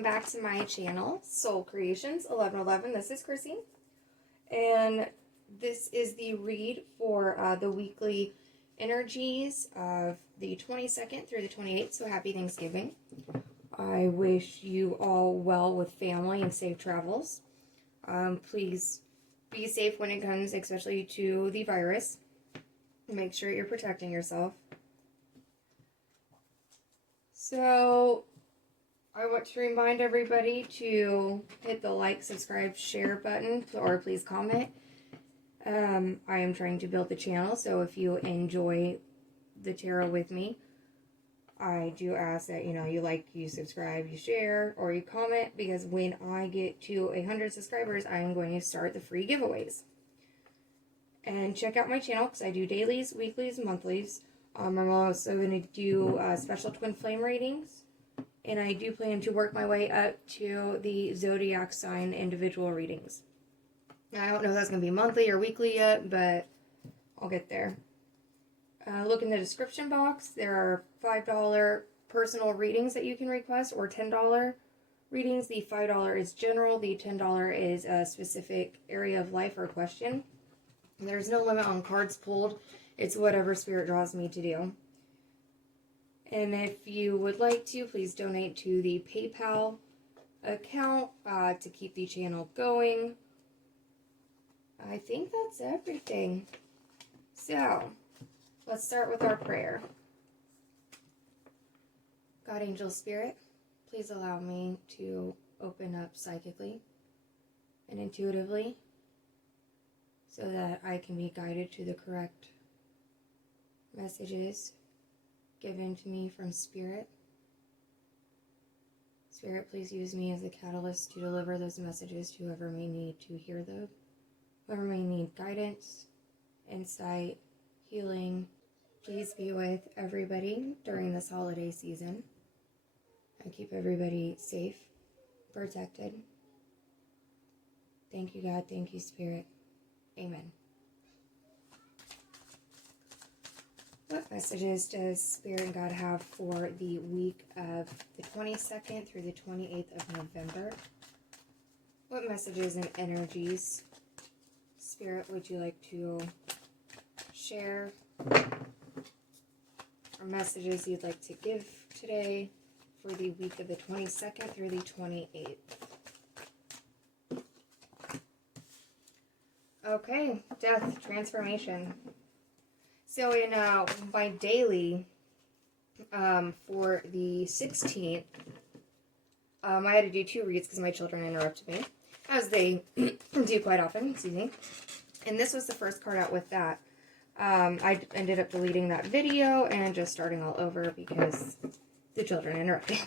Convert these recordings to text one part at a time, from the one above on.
welcome back to my channel, Soul Creations 1111. This is Chrissy, and this is the read for the weekly energies of the 22nd through the 28th, so happy Thanksgiving. I wish you all well with family and safe travels. Please be safe when it comes, especially to the virus. Make sure you're protecting yourself. So, I want to remind everybody to hit the like, subscribe, share button, or please comment. I am trying to build the channel, so if you enjoy the tarot with me, I do ask that, you like, you subscribe, you share, or you comment, because when I get to 100 subscribers, I am going to start the free giveaways. And check out my channel, because I do dailies, weeklies, monthlies. I'm also going to do special twin flame readings. And I do plan to work my way up to the zodiac sign individual readings. Now, I don't know if that's going to be monthly or weekly yet, but I'll get there. Look in the description box. There are $5 personal readings that you can request, or $10 readings. The $5 is general. The $10 is a specific area of life or question. There's no limit on cards pulled. It's whatever Spirit draws me to do. And if you would like to, please donate to the PayPal account to keep the channel going. I think that's everything. So, let's start with our prayer. God, Angel, Spirit, please allow me to open up psychically and intuitively so that I can be guided to the correct messages given to me from Spirit. Spirit, please use me as a catalyst to deliver those messages to whoever may need to hear them, whoever may need guidance, insight, healing. Please be with everybody during this holiday season and keep everybody safe, protected. Thank you, God. Thank you, Spirit. Amen. What messages does Spirit and God have for the week of the 22nd through the 28th of November? What messages and energies, Spirit, would you like to share? Or messages you'd like to give today for the week of the 22nd through the 28th? Okay, death, transformation. So in my daily, for the 16th, I had to do 2 reads because my children interrupted me, as they do quite often, excuse me. And this was the first card out with that. I ended up deleting that video and just starting all over because the children interrupted.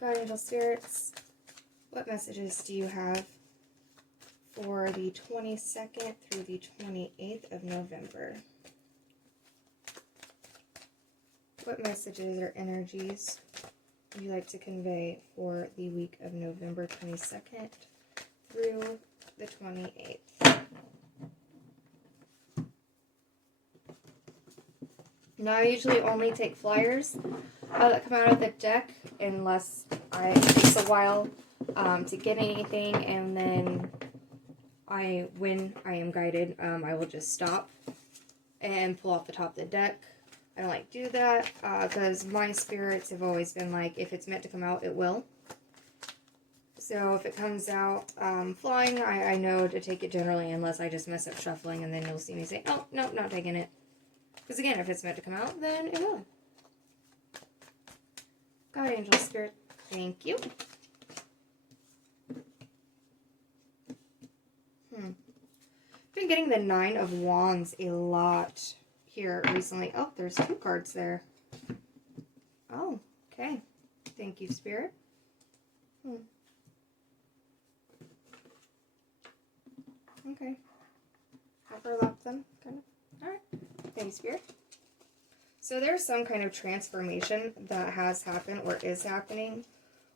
God, Angel, Spirits, what messages do you have for the 22nd through the 28th of November? What messages or energies would you like to convey for the week of November 22nd through the 28th? Now, I usually only take flyers that come out of the deck unless it takes a while to get anything, and then when I am guided, I will just stop and pull off the top of the deck. I don't like to do that because my spirits have always been like, if it's meant to come out, it will. So if it comes out flying, I know to take it generally, unless I just mess up shuffling, and then you'll see me say, oh, no, not taking it. Because again, if it's meant to come out, then it will. God, Angel, Spirit, thank you. Been getting the 9 of Wands a lot here recently. Oh, there's 2 cards there. Oh, okay. Thank you, Spirit. Okay. Overlap them, kind of. Alright. Thank you, Spirit. So there's some kind of transformation that has happened or is happening.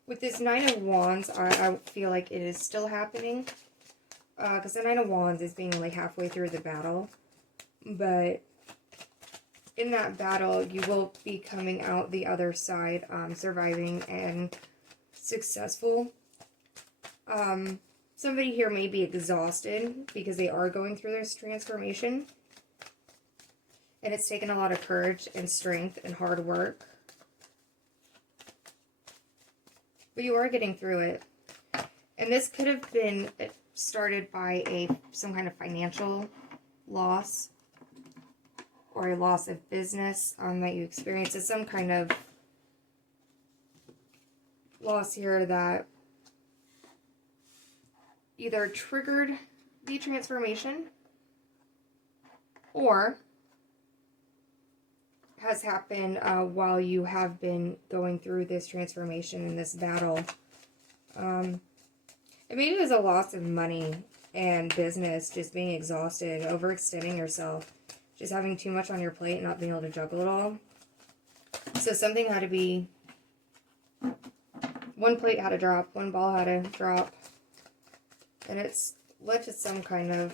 With this 9 of Wands, I feel like it is still happening. Because the 9 of Wands is being like halfway through the battle. But in that battle, you will be coming out the other side, surviving and successful. Somebody here may be exhausted because they are going through this transformation. And it's taken a lot of courage and strength and hard work. But you are getting through it. And this could have been started by some kind of financial loss. Or a loss of business that you experience. It's some kind of loss here that either triggered the transformation or has happened while you have been going through this transformation in this battle. And maybe it was a loss of money and business, just being exhausted, overextending yourself, just having too much on your plate and not being able to juggle it all. So something had to be, one plate had to drop, one ball had to drop. And it's led to some kind of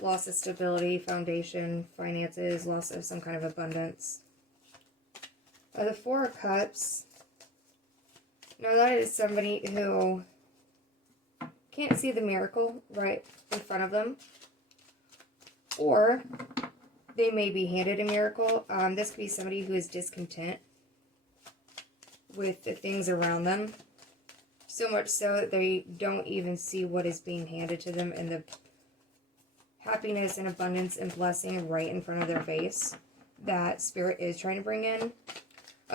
loss of stability, foundation, finances, loss of some kind of abundance. The Four of Cups. Now that is somebody who can't see the miracle right in front of them. Or they may be handed a miracle. This could be somebody who is discontent with the things around them. So much so that they don't even see what is being handed to them and the happiness and abundance and blessing right in front of their face that Spirit is trying to bring in.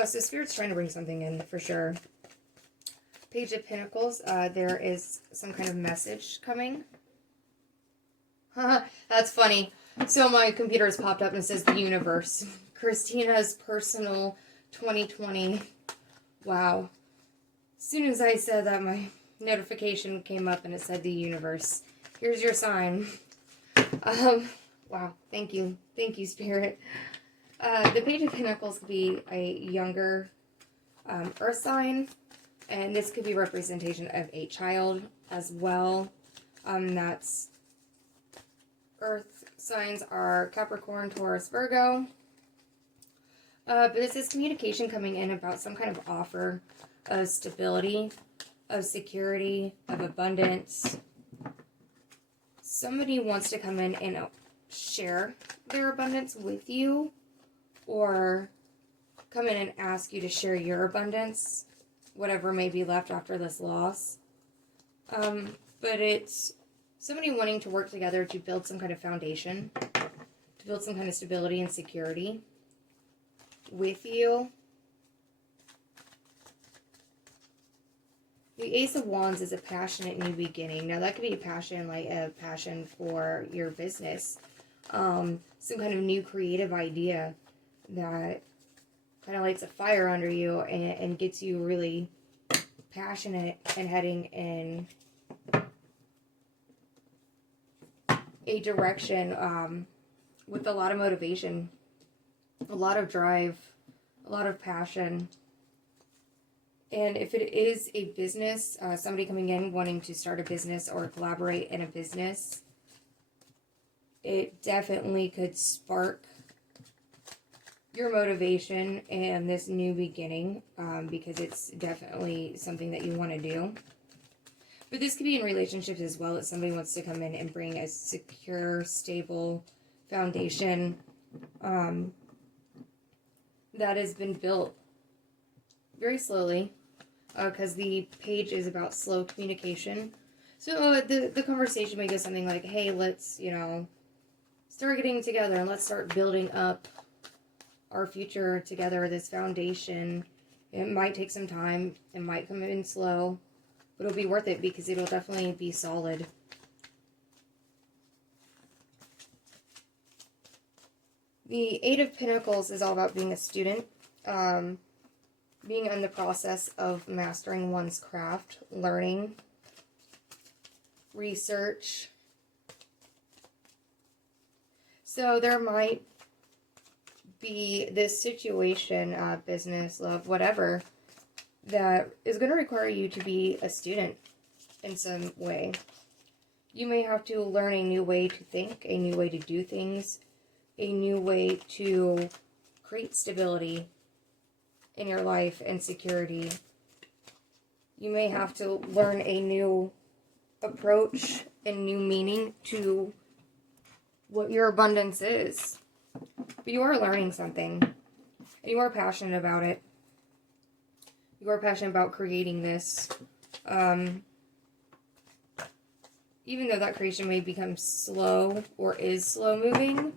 So Spirit's trying to bring something in for sure. Page of Pentacles. There is some kind of message coming. That's funny. So my computer has popped up and it says the universe. Christina's personal 2020. Wow. As soon as I said that, my notification came up and it said the universe. Here's your sign. Wow. Thank you. Thank you, Spirit. The Page of Pentacles could be a younger earth sign. And this could be representation of a child as well. That's earth signs are Capricorn, Taurus, Virgo. But this is communication coming in about some kind of offer of stability, of security, of abundance. Somebody wants to come in and share their abundance with you, or come in and ask you to share your abundance, whatever may be left after this loss. But it's somebody wanting to work together to build some kind of foundation, to build some kind of stability and security with you. The Ace of Wands is a passionate new beginning. Now that could be a passion, like a passion for your business. Some kind of new creative idea that kind of lights a fire under you and gets you really passionate and heading in a direction with a lot of motivation, a lot of drive, a lot of passion. And if it is a business, somebody coming in wanting to start a business or collaborate in a business, it definitely could spark your motivation and this new beginning, because it's definitely something that you want to do. But this could be in relationships as well, that somebody wants to come in and bring a secure, stable foundation that has been built very slowly, because the page is about slow communication. So the conversation may go something like, hey, let's, start getting together and let's start building up our future together, this foundation. It might take some time. It might come in slow, but it'll be worth it because it'll definitely be solid. The Eight of Pentacles is all about being a student, being in the process of mastering one's craft, learning, research. So there might be this situation, business, love, whatever, that is going to require you to be a student in some way. You may have to learn a new way to think, a new way to do things, a new way to create stability in your life and security. You may have to learn a new approach and new meaning to what your abundance is. But you are learning something. And you are passionate about it. You are passionate about creating this. Even though that creation may become slow or is slow moving,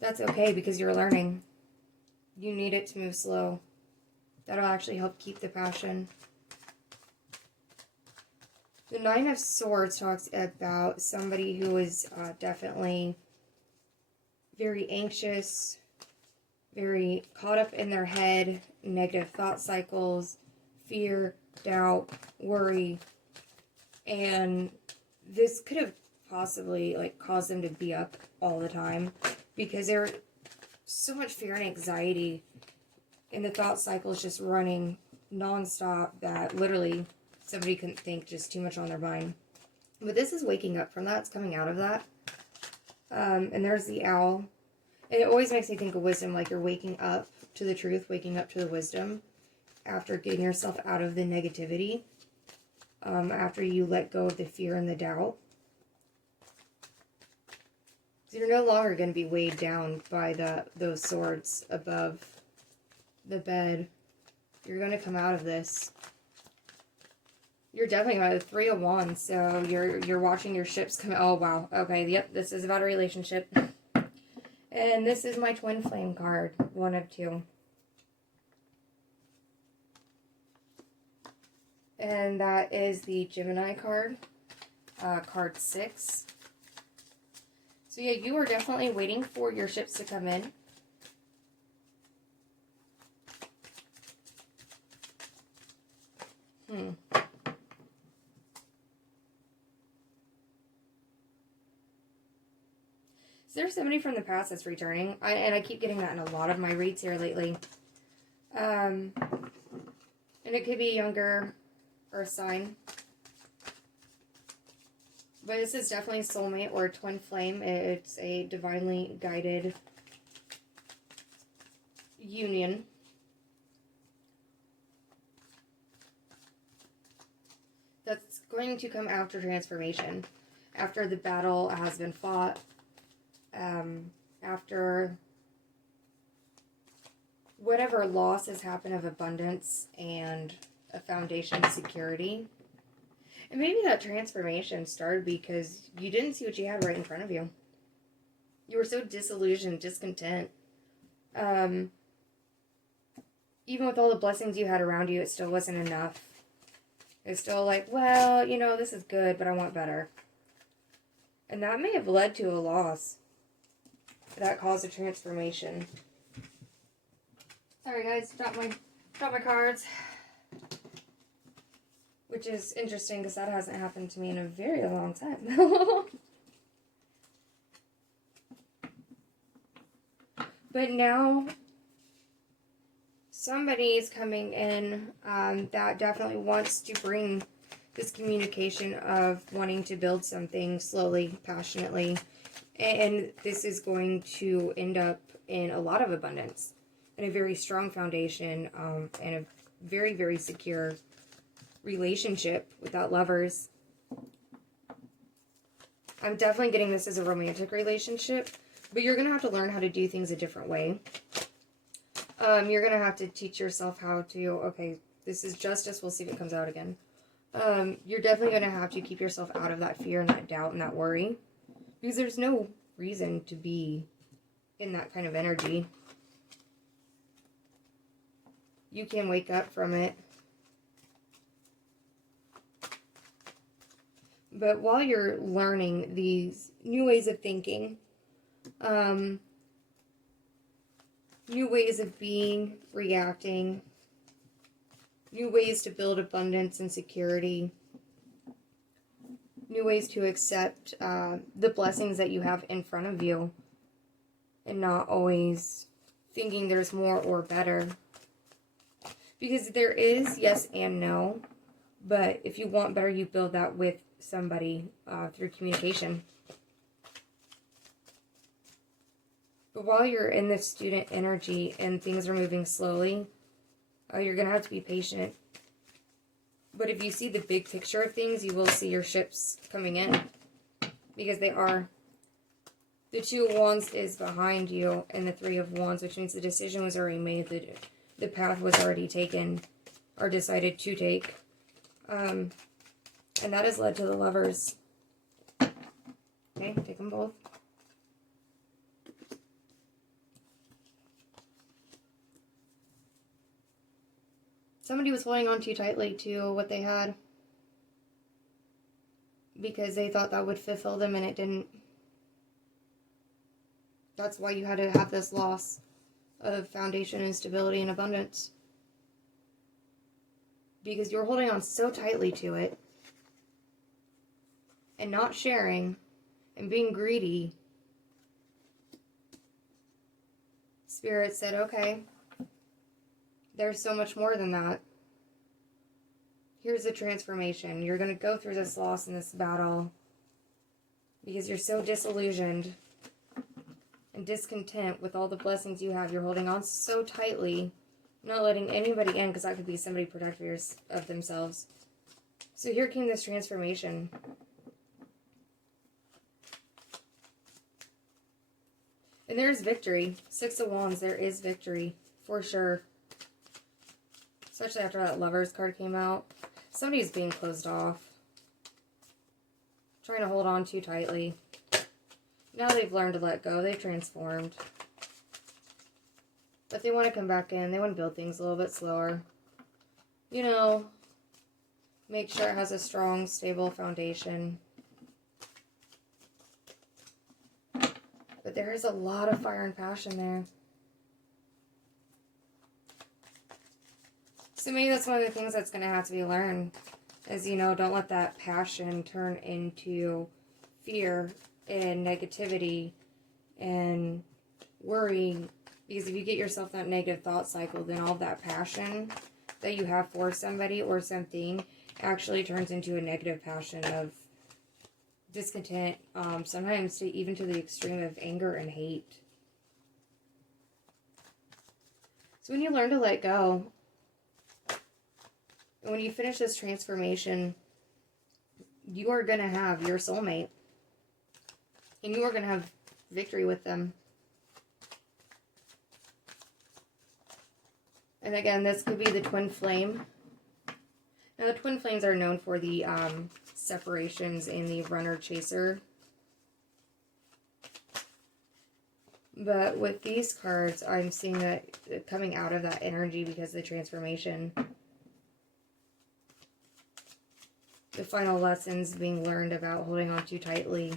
that's okay because you're learning. You need it to move slow. That'll actually help keep the passion. The Nine of Swords talks about somebody who is definitely very anxious, very caught up in their head, negative thought cycles, fear, doubt, worry, and this could have possibly like caused them to be up all the time because there's so much fear and anxiety and the thought cycle is just running nonstop that literally somebody couldn't think, just too much on their mind. But this is waking up from that. It's coming out of that. And there's the owl. And it always makes me think of wisdom, like you're waking up to the truth, waking up to the wisdom after getting yourself out of the negativity. After you let go of the fear and the doubt. So you're no longer going to be weighed down by those swords above the bed. You're going to come out of this. You're definitely about a 3 of Wands, so you're watching your ships come. Oh wow. Okay, yep, this is about a relationship. And this is my twin flame card, 1 of 2. And that is the Gemini card, card 6. So yeah, you are definitely waiting for your ships to come in. So there's somebody from the past that's returning. And I keep getting that in a lot of my reads here lately. And it could be a younger Earth sign. But this is definitely a soulmate or a twin flame. It's a divinely guided union. That's going to come after transformation. After the battle has been fought. After whatever loss has happened of abundance and a foundation of security. And maybe that transformation started because you didn't see what you had right in front of you. You were so disillusioned, discontent. Even with all the blessings you had around you, it still wasn't enough. It's still like, well, you know, this is good, but I want better. And that may have led to a loss. That caused a transformation. Sorry guys, dropped my cards. Which is interesting because that hasn't happened to me in a very long time. But now, somebody is coming in that definitely wants to bring this communication of wanting to build something slowly, passionately. And this is going to end up in a lot of abundance. And a very strong foundation and a very, very secure relationship without lovers. I'm definitely getting this as a romantic relationship, but you're going to have to learn how to do things a different way. You're going to have to teach yourself how to, okay, this is justice, we'll see if it comes out again. You're definitely going to have to keep yourself out of that fear and that doubt and that worry, because there's no reason to be in that kind of energy. You can wake up from it. But while you're learning these new ways of thinking, new ways of being, reacting, new ways to build abundance and security, new ways to accept the blessings that you have in front of you, and not always thinking there's more or better. Because there is yes and no, but if you want better, you build that with somebody through communication. But while you're in this student energy and things are moving slowly, you're going to have to be patient. But if you see the big picture of things, you will see your ships coming in. Because they are. The Two of Wands is behind you, and the Three of Wands, which means the decision was already made. The path was already taken, or decided to take. And that has led to the Lovers. Okay, take them both. Somebody was holding on too tightly to what they had. Because they thought that would fulfill them, and it didn't. That's why you had to have this loss of foundation and stability and abundance. Because you're holding on so tightly to it. And not sharing. And being greedy. Spirit said, okay. There's so much more than that. Here's the transformation. You're going to go through this loss and this battle. Because you're so disillusioned. And discontent with all the blessings you have. You're holding on so tightly. Not letting anybody in, because that could be somebody protectors of themselves. So here came this transformation. And there's victory. Six of Wands, there is victory. For sure. Especially after that Lovers card came out. Somebody's being closed off. Trying to hold on too tightly. Now they've learned to let go. They've transformed. But they want to come back in. They want to build things a little bit slower. You know, make sure it has a strong, stable foundation. But there is a lot of fire and passion there. So maybe that's one of the things that's going to have to be learned. Is, you know, don't let that passion turn into fear and negativity and worry. Because if you get yourself that negative thought cycle, then all that passion that you have for somebody or something actually turns into a negative passion of discontent, sometimes even to the extreme of anger and hate. So when you learn to let go, and when you finish this transformation, you are going to have your soulmate. And you are going to have victory with them. And again, this could be the twin flame. Now, the twin flames are known for the separations in the runner-chaser. But with these cards, I'm seeing that coming out of that energy because of the transformation. The final lessons being learned about holding on too tightly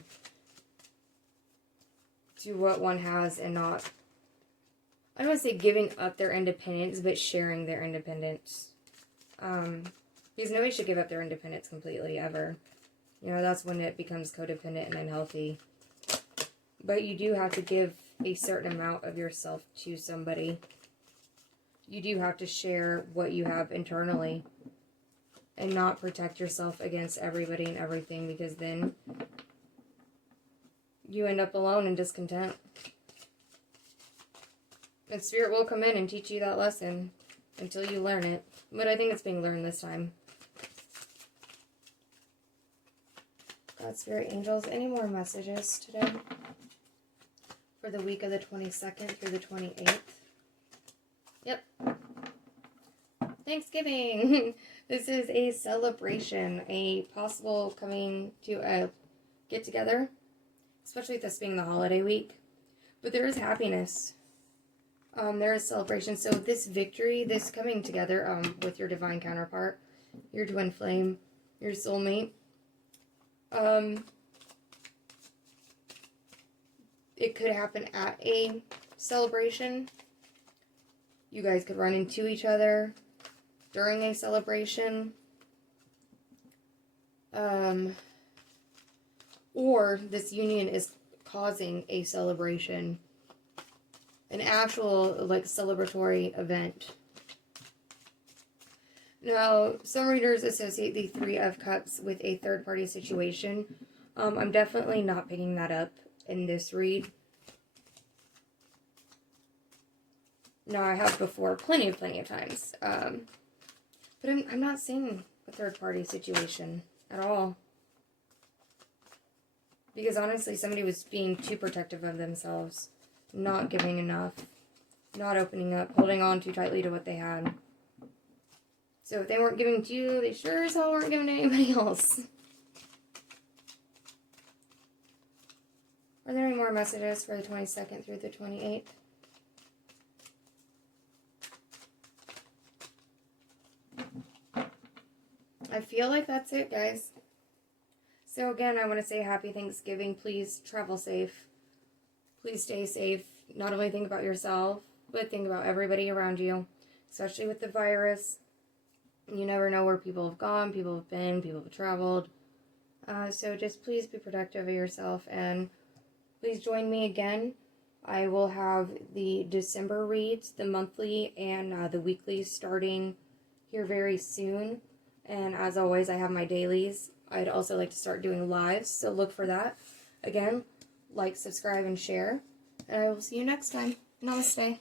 to what one has and not, I don't want to say giving up their independence, but sharing their independence. Because nobody should give up their independence completely, ever. You know, that's when it becomes codependent and unhealthy. But you do have to give a certain amount of yourself to somebody. You do have to share what you have internally. And not protect yourself against everybody and everything, because then you end up alone and discontent. And Spirit will come in and teach you that lesson until you learn it. But I think it's being learned this time. God, Spirit, Angels, any more messages today? For the week of the 22nd through the 28th? Yep. Thanksgiving! This is a celebration, a possible coming to a get-together, especially with this being the holiday week. But there is happiness. There is celebration. So this victory, this coming together with your divine counterpart, your twin flame, your soulmate, it could happen at a celebration. You guys could run into each other during a celebration. Or this union is causing a celebration. An actual, like, celebratory event. Now, some readers associate the Three of Cups with a third-party situation. I'm definitely not picking that up in this read. No, I have before, plenty of times. But I'm not seeing a third-party situation at all. Because honestly, somebody was being too protective of themselves, not giving enough, not opening up, holding on too tightly to what they had. So if they weren't giving to you, they sure as hell weren't giving to anybody else. Are there any more messages for the 22nd through the 28th? I feel like that's it, guys. So again, I want to say happy Thanksgiving. Please travel safe. Please stay safe. Not only think about yourself, but think about everybody around you, especially with the virus. You never know where people have gone, people have been, people have traveled. So just please be protective of yourself, and please join me again. I will have the December reads, the monthly and the weekly, starting here very soon. And as always, I have my dailies. I'd also like to start doing lives, so look for that. Again, like, subscribe, and share. And I will see you next time. Namaste.